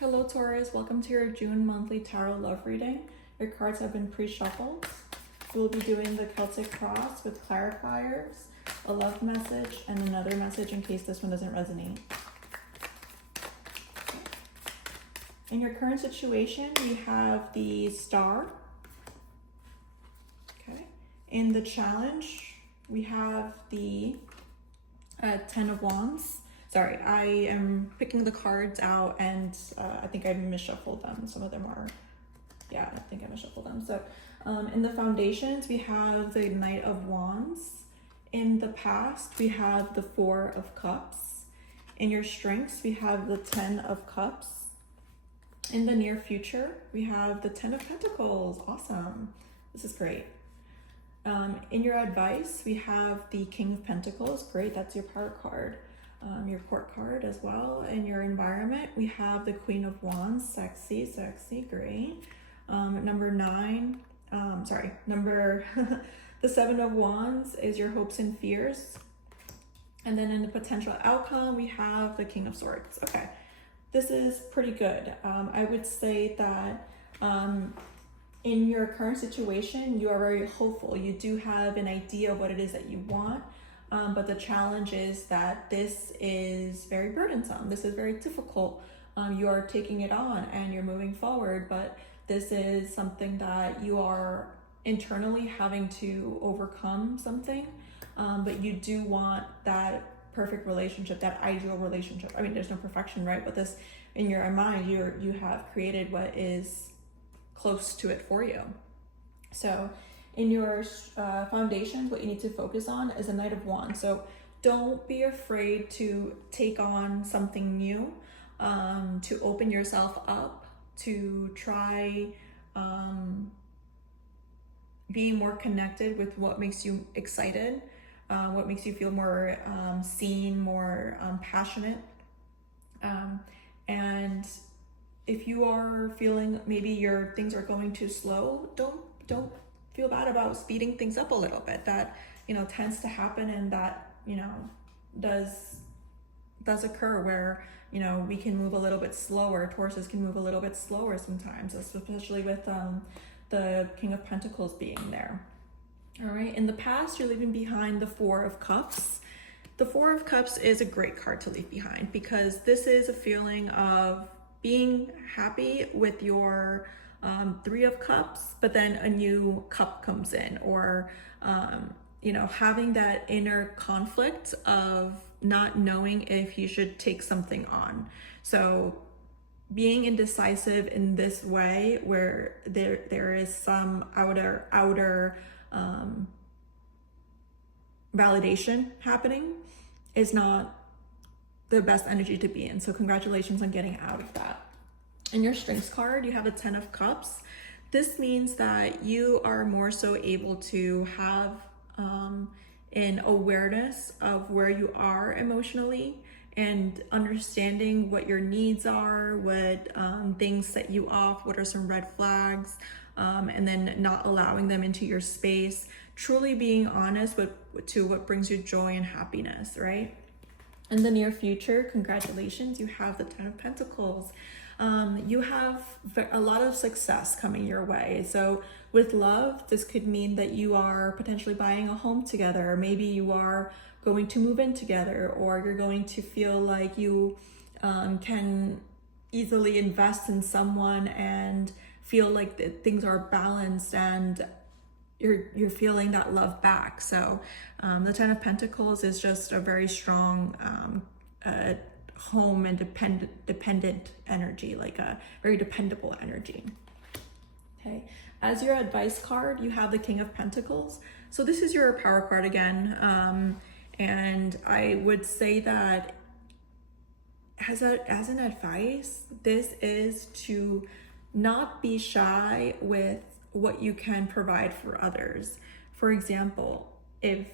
Hello Taurus, welcome to your June monthly tarot love reading. Your cards have been pre-shuffled. We'll be doing the Celtic cross with clarifiers, a love message, and another message in case this one doesn't resonate. In your current situation, we have the Star. Okay. In the challenge, we have the Ten of Wands. Sorry, I am picking the cards out and I think I misshuffled them. Some of them are, yeah, I think I misshuffled them. So in the foundations, we have the Knight of Wands. In the past, we have the Four of Cups. In your strengths, we have the Ten of Cups. In the near future, we have the Ten of Pentacles. Awesome. This is great. In your advice, we have the King of Pentacles. Great, that's your power card. Your court card as well. In your environment, we have the Queen of Wands. Sexy, great. The Seven of Wands is your hopes and fears. And then in the potential outcome, we have the King of Swords. Okay, this is pretty good. I would say that in your current situation, you are very hopeful. You do have an idea of what it is that you want. But the challenge is that this is very burdensome. This is very difficult. You are taking it on and you're moving forward, but this is something that you are internally having to overcome something. But you do want that perfect relationship, that ideal relationship. I mean, there's no perfection, right? But this, in your mind, you have created what is close to it for you. So in your foundations, what you need to focus on is a Knight of Wands. So don't be afraid to take on something new, to open yourself up, to try being more connected with what makes you excited, what makes you feel more seen, more passionate. And if you are feeling maybe your things are going too slow, don't feel bad about speeding things up a little bit. That, tends to happen, and that, does occur where, we can move a little bit slower. Tauruses can move a little bit slower sometimes, especially with the King of Pentacles being there. All right, in the past, you're leaving behind the Four of Cups. The Four of Cups is a great card to leave behind because this is a feeling of being happy with your Three of Cups, but then a new cup comes in, or having that inner conflict of not knowing if you should take something on. So being indecisive in this way, where there is some outer validation happening, is not the best energy to be in. So congratulations on getting out of that. In your strengths card, you have a Ten of Cups. This means that you are more so able to have an awareness of where you are emotionally and understanding what your needs are, what things set you off, what are some red flags, and then not allowing them into your space. Truly being honest to what brings you joy and happiness, right? In the near future, congratulations, you have the Ten of Pentacles. You have a lot of success coming your way. So with love, this could mean that you are potentially buying a home together, or maybe you are going to move in together, or you're going to feel like you can easily invest in someone and feel like things are balanced and you're feeling that love back. So the Ten of Pentacles is just a very strong home and dependent energy, like a very dependable energy. Okay, as your advice card, you have the King of Pentacles. So this is your power card again, and I would say that as an advice, this is to not be shy with what you can provide for others. For example, if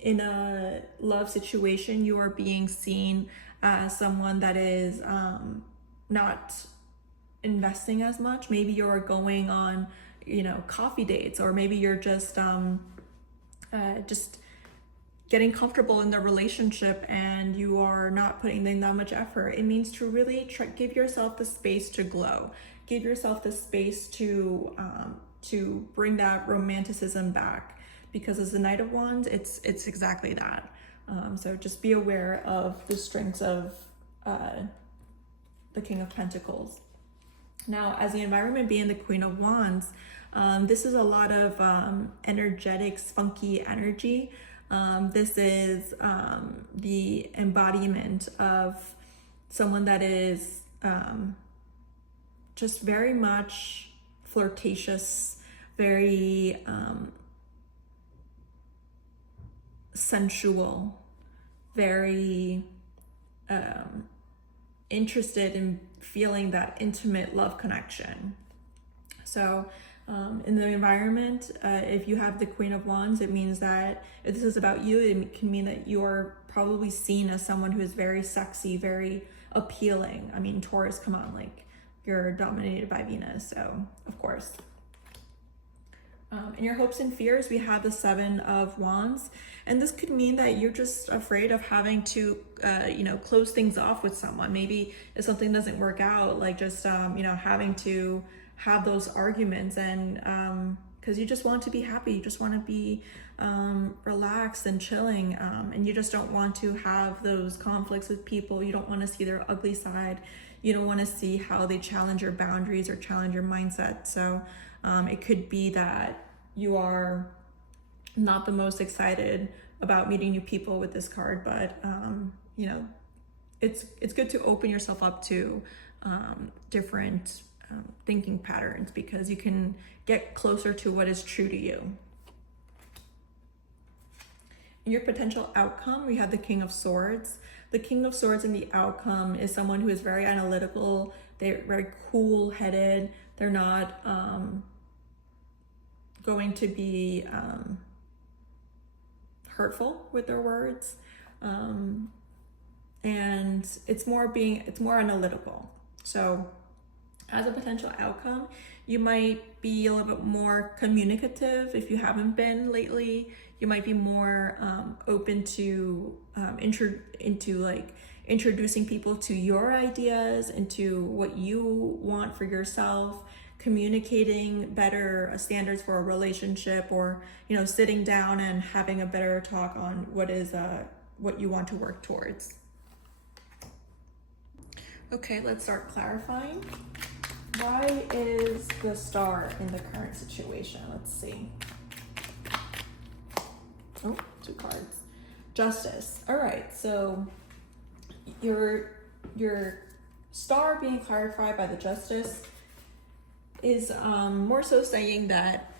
in a love situation, you are being seen as someone that is not investing as much. Maybe you're going on, coffee dates, or maybe you're just getting comfortable in the relationship and you are not putting in that much effort. It means to really give yourself the space to glow. Give yourself the space to bring that romanticism back, because as the Knight of Wands, it's exactly that. So just be aware of the strengths of the King of Pentacles. Now, as the environment being the Queen of Wands, this is a lot of energetic, spunky energy. This is the embodiment of someone that is just very much flirtatious, very sensual, very interested in feeling that intimate love connection. So in the environment, if you have the Queen of Wands, it means that if this is about you, it can mean that you're probably seen as someone who is very sexy, very appealing. I mean, Taurus, come on, like, you're dominated by Venus, so of course. In your hopes and fears, we have the Seven of Wands, and this could mean that you're just afraid of having to, close things off with someone. Maybe if something doesn't work out, like just, having to have those arguments, and because you just want to be happy, you just want to be relaxed and chilling, and you just don't want to have those conflicts with people. You don't want to see their ugly side. You don't want to see how they challenge your boundaries or challenge your mindset. So it could be that you are not the most excited about meeting new people with this card, but it's good to open yourself up to different thinking patterns, because you can get closer to what is true to you. In your potential outcome, we have the King of Swords. The King of Swords in the outcome is someone who is very analytical. They're very cool-headed. They're not going to be hurtful with their words, and it's more analytical. So as a potential outcome, you might be a little bit more communicative if you haven't been lately. You might be more open to introducing people to your ideas, into what you want for yourself, communicating better standards for a relationship, or sitting down and having a better talk on what you want to work towards. Okay, let's start clarifying. Why is the Star in the current situation? Let's see. Oh, 2 cards. Justice. All right, so your Star being clarified by the Justice is more so saying that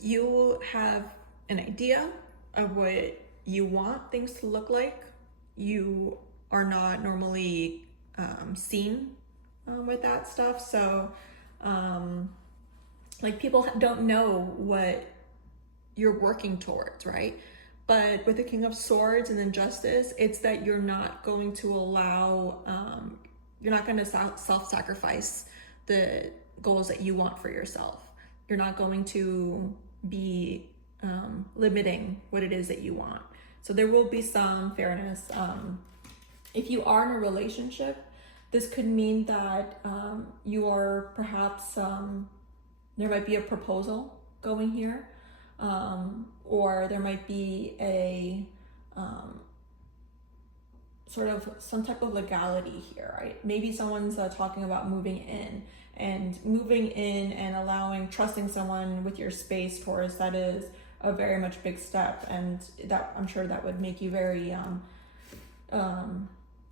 you have an idea of what you want things to look like. You are not normally seen with that stuff, so people don't know what you're working towards, right? But with the King of Swords and then Justice, it's that you're not going to allow, you're not going to self-sacrifice the goals that you want for yourself. You're not going to be limiting what it is that you want. So there will be some fairness. If you are in a relationship, this could mean that you are perhaps, there might be a proposal going here, or there might be a sort of some type of legality here, right? Maybe someone's talking about moving in and trusting someone with your space, Taurus. That is a very much big step, and that I'm sure that would make you very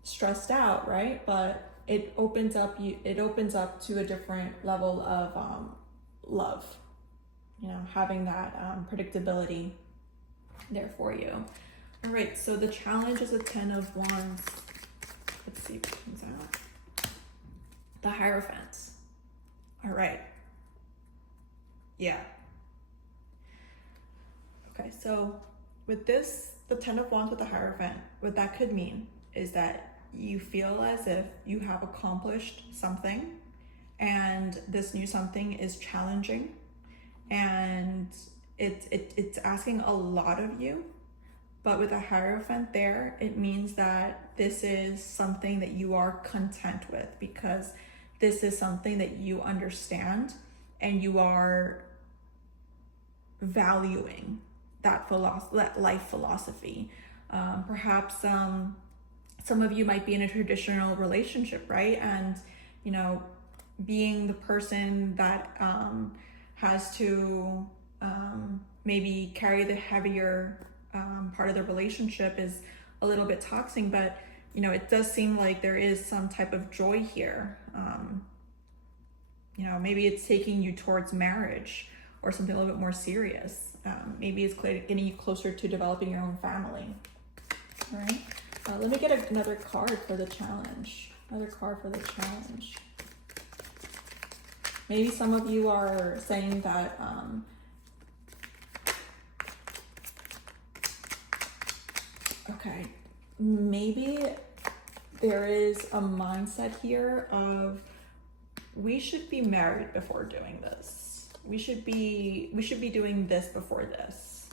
stressed out, right? But it opens up to a different level of love, having that predictability there for you. All right, so the challenge is a 10 of Wands. Let's see what comes out. The Hierophant. All right. Yeah. Okay, so with this, the 10 of Wands with the Hierophant, what that could mean is that you feel as if you have accomplished something, and this new something is challenging, and it's asking a lot of you. But with a Hierophant there, it means that this is something that you are content with, because this is something that you understand and you are valuing that life philosophy. Perhaps some of you might be in a traditional relationship, right? And, you know, being the person that has to maybe carry the heavier part of the relationship is a little bit toxic, but, you know, it does seem like there is some type of joy here. You know, maybe it's taking you towards marriage or something a little bit more serious. Maybe it's getting you closer to developing your own family. All right. Let me get another card for the challenge. Another card for the challenge. Maybe some of you are saying that okay, maybe there is a mindset here of, we should be married before doing this. We should be doing this before this.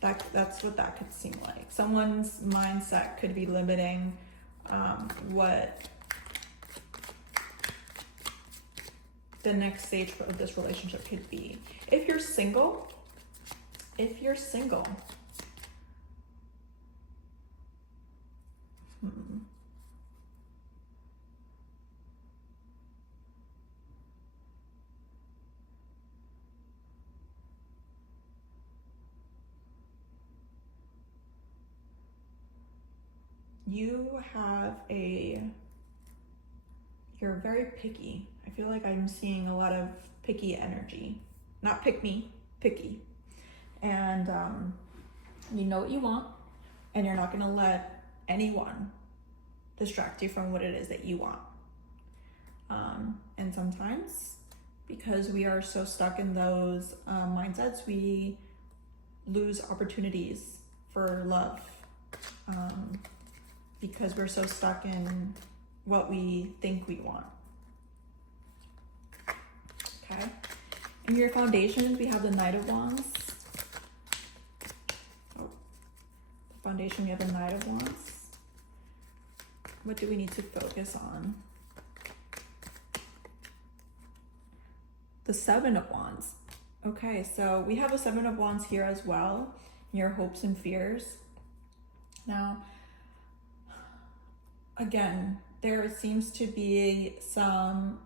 That's what that could seem like. Someone's mindset could be limiting what the next stage of this relationship could be. If you're single, you're very picky. I feel like I'm seeing a lot of picky energy. Not pick me, picky. And you know what you want, and you're not gonna let anyone distract you from what it is that you want. And sometimes, because we are so stuck in those mindsets, we lose opportunities for love. Because we're so stuck in what we think we want. Okay. In your foundations, we have the Knight of Wands. Oh, the foundation, we have the Knight of Wands. What do we need to focus on? The Seven of Wands. Okay, so we have a Seven of Wands here as well. Your hopes and fears. Now, again, there seems to be some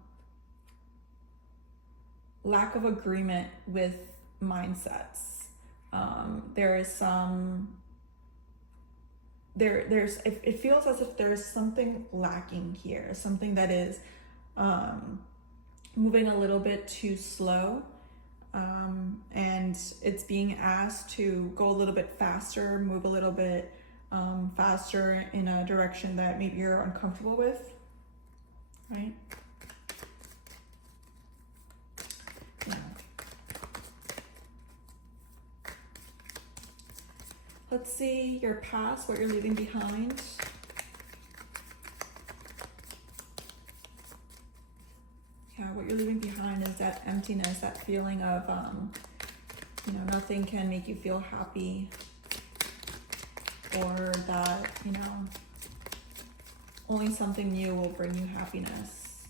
lack of agreement with mindsets. There is some, it feels as if there's something lacking here, something that is moving a little bit too slow. And it's being asked to go a little bit faster, move a little bit faster in a direction that maybe you're uncomfortable with, right? Yeah. Let's see your past, what you're leaving behind. Yeah, what you're leaving behind is that emptiness, that feeling of, you know, nothing can make you feel happy. Or that, you know, only something new will bring you happiness.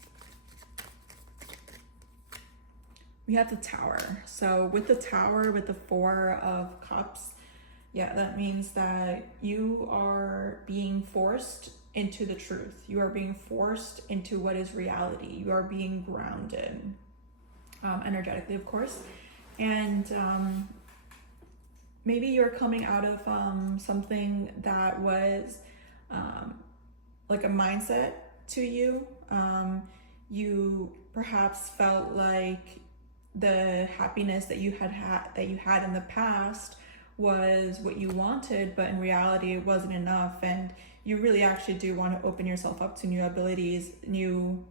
We have the Tower. So with the Tower, with the Four of Cups, yeah, that means that you are being forced into the truth. You are being forced into what is reality. You are being grounded, energetically, of course. And maybe you're coming out of something that was like a mindset to you. You perhaps felt like the happiness that you had in the past was what you wanted, but in reality it wasn't enough, and you really actually do want to open yourself up to new abilities, new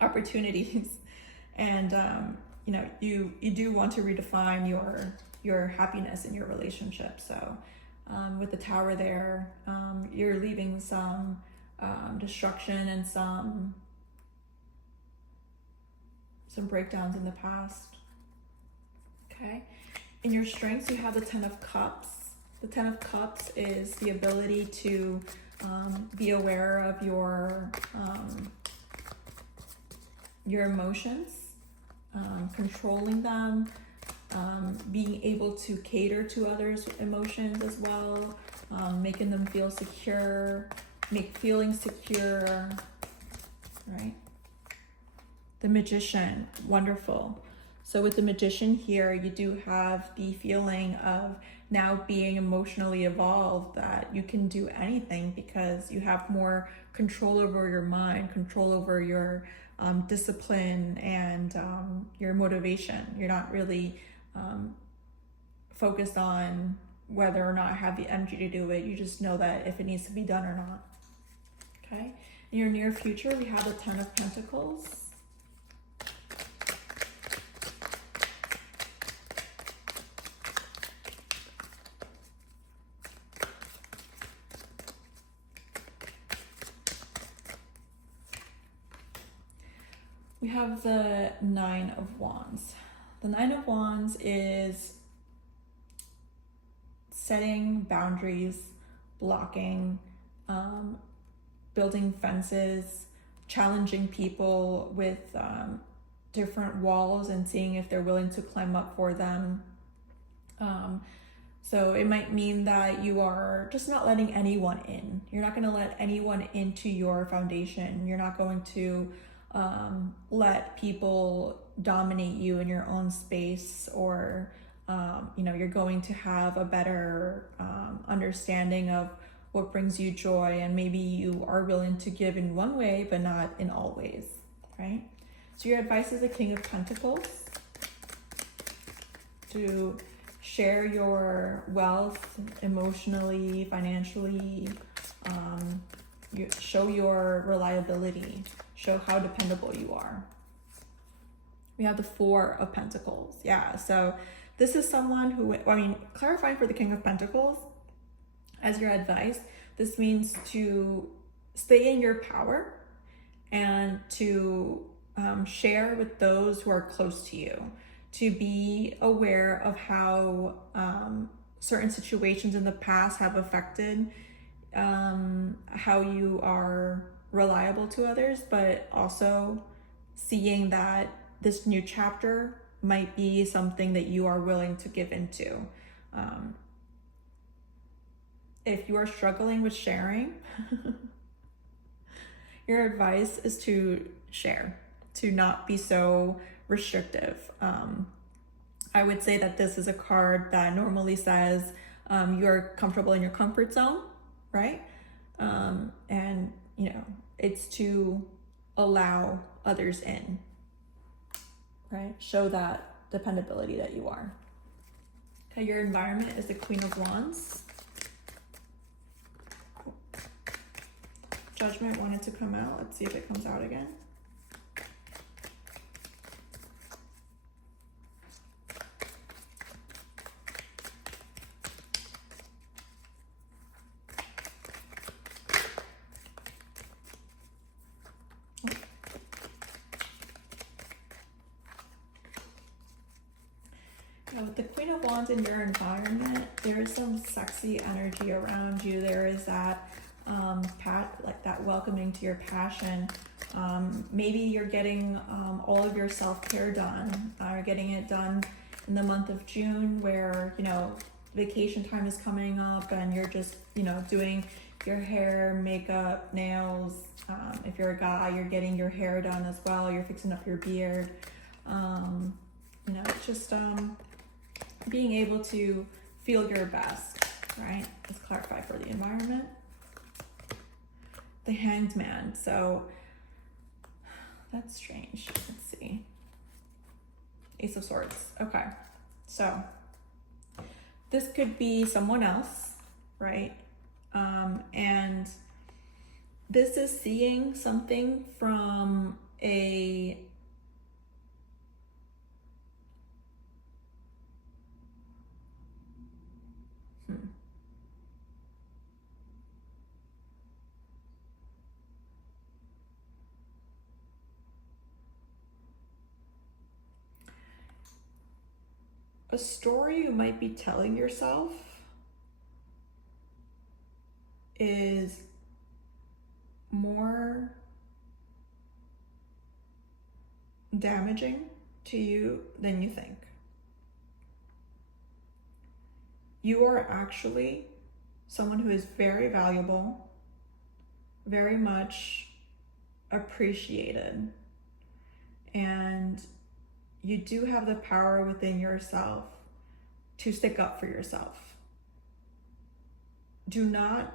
opportunities, and you know, you do want to redefine your happiness in your relationship. So with the Tower there, you're leaving some destruction and some breakdowns in the past. Okay. In your strengths, you have the Ten of Cups. The Ten of Cups is the ability to be aware of your emotions, controlling them, being able to cater to others' emotions as well, making them feel secure, feeling secure, right? The Magician, wonderful. So with the Magician here, you do have the feeling of now being emotionally evolved, that you can do anything because you have more control over your mind, control over your discipline and your motivation. You're not really focused on whether or not I have the energy to do it. You just know that if it needs to be done or not. Okay. In your near future, we have the Ten of Pentacles. We have the Nine of Wands. The Nine of Wands is setting boundaries, blocking, building fences, challenging people with different walls and seeing if they're willing to climb up for them. So it might mean that you are just not letting anyone in. You're not going to let anyone into your foundation. You're not going to let people dominate you in your own space, or you're going to have a better understanding of what brings you joy, and maybe you are willing to give in one way but not in all ways, right? So your advice is the King of Pentacles, to share your wealth emotionally, financially, show your reliability, show how dependable you are. We have the Four of Pentacles. Yeah, so this is someone who, clarifying for the King of Pentacles as your advice, this means to stay in your power and to share with those who are close to you, to be aware of how certain situations in the past have affected how you are reliable to others, but also seeing that this new chapter might be something that you are willing to give into. If you are struggling with sharing, your advice is to share, to not be so restrictive. I would say that this is a card that normally says you're comfortable in your comfort zone, right? And it's to allow others in, right? Show that dependability that you are. Okay, your environment is the Queen of Wands. Judgment wanted to come out. Let's see if it comes out again. Now, with the Queen of Wands in your environment, there is some sexy energy around you. There is that like that welcoming to your passion. Maybe you're getting all of your self-care done, or getting it done in the month of June, where vacation time is coming up and you're just doing your hair, makeup, nails. If you're a guy, you're getting your hair done as well, you're fixing up your beard. It's just being able to feel your best, right? Let's clarify for the environment. The Hanged Man. So that's strange. Let's see. Ace of Swords. Okay. So this could be someone else, right? And this is seeing something from a a story you might be telling yourself is more damaging to you than you think. You are actually someone who is very valuable, very much appreciated, and you do have the power within yourself to stick up for yourself. Do not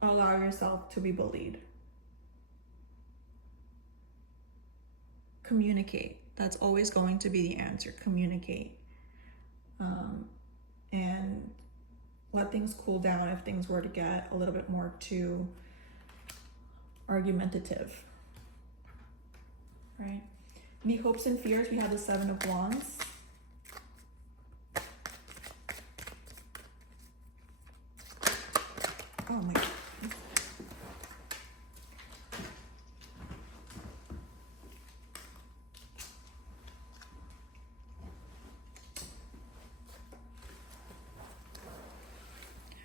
allow yourself to be bullied. Communicate. That's always going to be the answer. Communicate. And let things cool down if things were to get a little bit more too argumentative. Right? The hopes and fears, we have the Seven of Wands. Oh my God.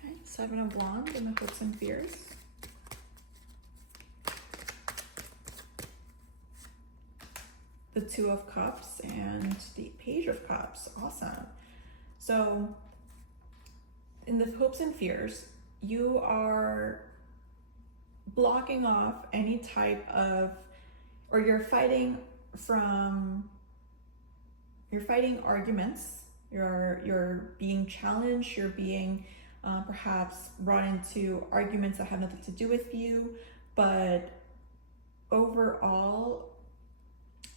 Okay, Seven of Wands and the hopes and fears. The Two of Cups and the Page of Cups. Awesome. So in the hopes and fears, you are blocking off any type of, or you're fighting arguments, you're being challenged, you're being perhaps brought into arguments that have nothing to do with you, but overall,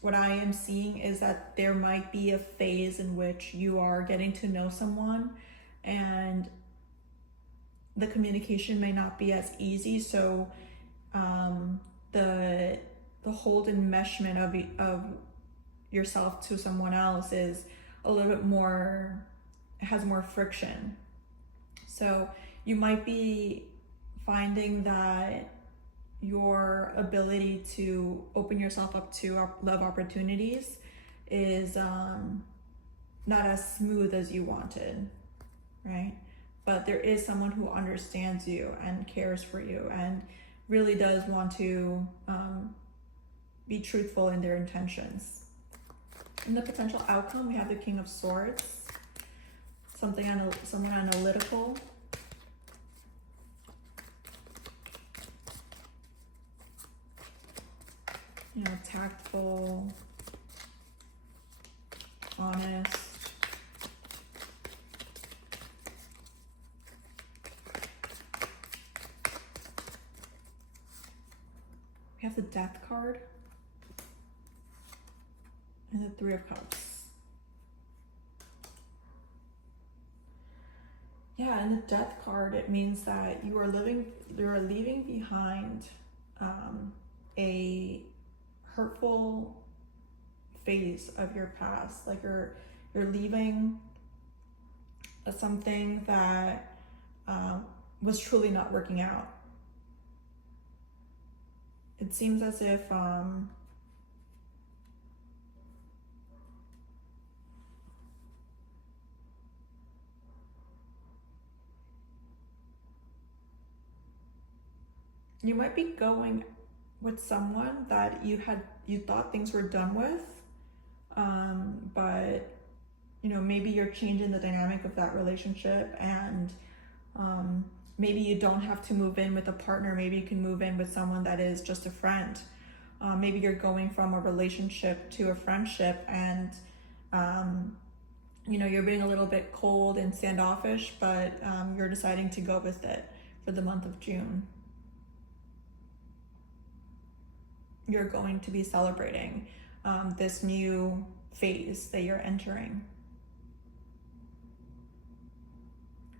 what I am seeing is that there might be a phase in which you are getting to know someone and the communication may not be as easy. So the hold enmeshment of yourself to someone else is a little bit more, has more friction. So you might be finding that your ability to open yourself up to love opportunities is not as smooth as you wanted, right? But there is someone who understands you and cares for you and really does want to be truthful in their intentions. In the potential outcome, we have the King of Swords, someone analytical. You know, tactful, honest. We have the Death card and the Three of Cups. Yeah, and the Death card, it means that you are leaving behind a hurtful phase of your past. Like you're leaving something that was truly not working out. It seems as if you might be going with someone that you thought things were done with, but you know, maybe you're changing the dynamic of that relationship, and maybe you don't have to move in with a partner. Maybe you can move in with someone that is just a friend. Maybe you're going from a relationship to a friendship, and you know, you're being a little bit cold and standoffish, but you're deciding to go with it for the month of June. You're going to be celebrating this new phase that you're entering.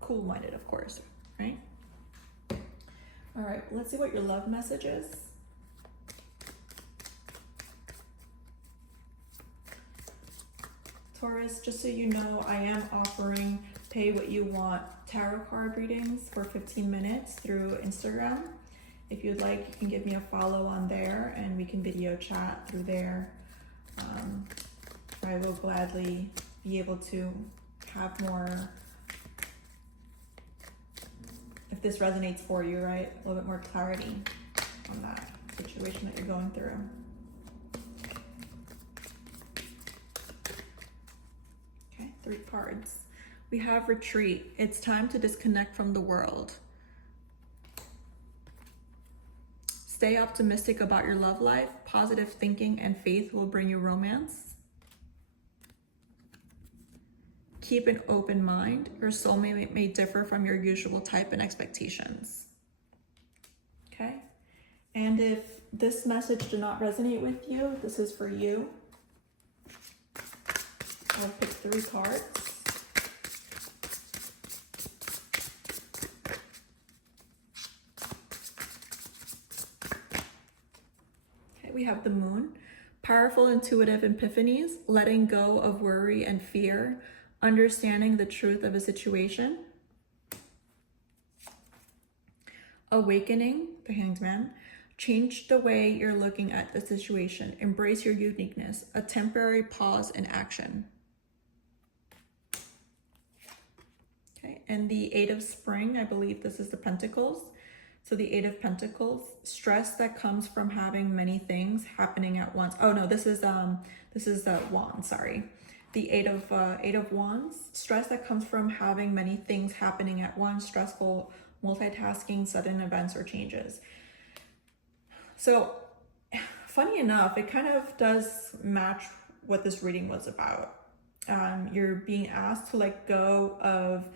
Cool-minded, of course, right? All right, let's see what your love message is. Taurus, just so you know, I am offering pay what you want tarot card readings for 15 minutes through Instagram. If you'd like, you can give me a follow on there and we can video chat through there. I will gladly be able to have more, if this resonates for you, right? A little bit more clarity on that situation that you're going through. Okay, 3 cards. We have retreat. It's time to disconnect from the world. Stay optimistic about your love life. Positive thinking and faith will bring you romance. Keep an open mind. Your soulmate may differ from your usual type and expectations. Okay? And if this message did not resonate with you, this is for you. I'll pick 3 cards. We have the moon, powerful intuitive epiphanies, letting go of worry and fear, understanding the truth of a situation. Awakening, the Hanged Man, change the way you're looking at the situation, embrace your uniqueness, a temporary pause in action. Okay, and the 8 of Spring, I believe this is the Pentacles. So the 8 of Pentacles, stress that comes from having many things happening at once. Oh no, this is the Wand, sorry. The 8 of Wands, stress that comes from having many things happening at once, stressful multitasking, sudden events or changes. So funny enough, it kind of does match what this reading was about. You're being asked to let go of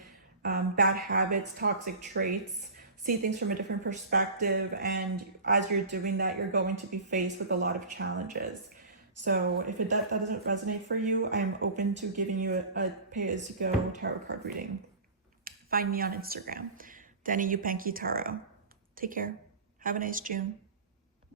bad habits, toxic traits, see things from a different perspective, and as you're doing that, you're going to be faced with a lot of challenges. So if that doesn't resonate for you, I'm open to giving you a pay-as-you-go tarot card reading. Find me on Instagram, Dani Yupanqui Tarot. Take care. Have a nice June.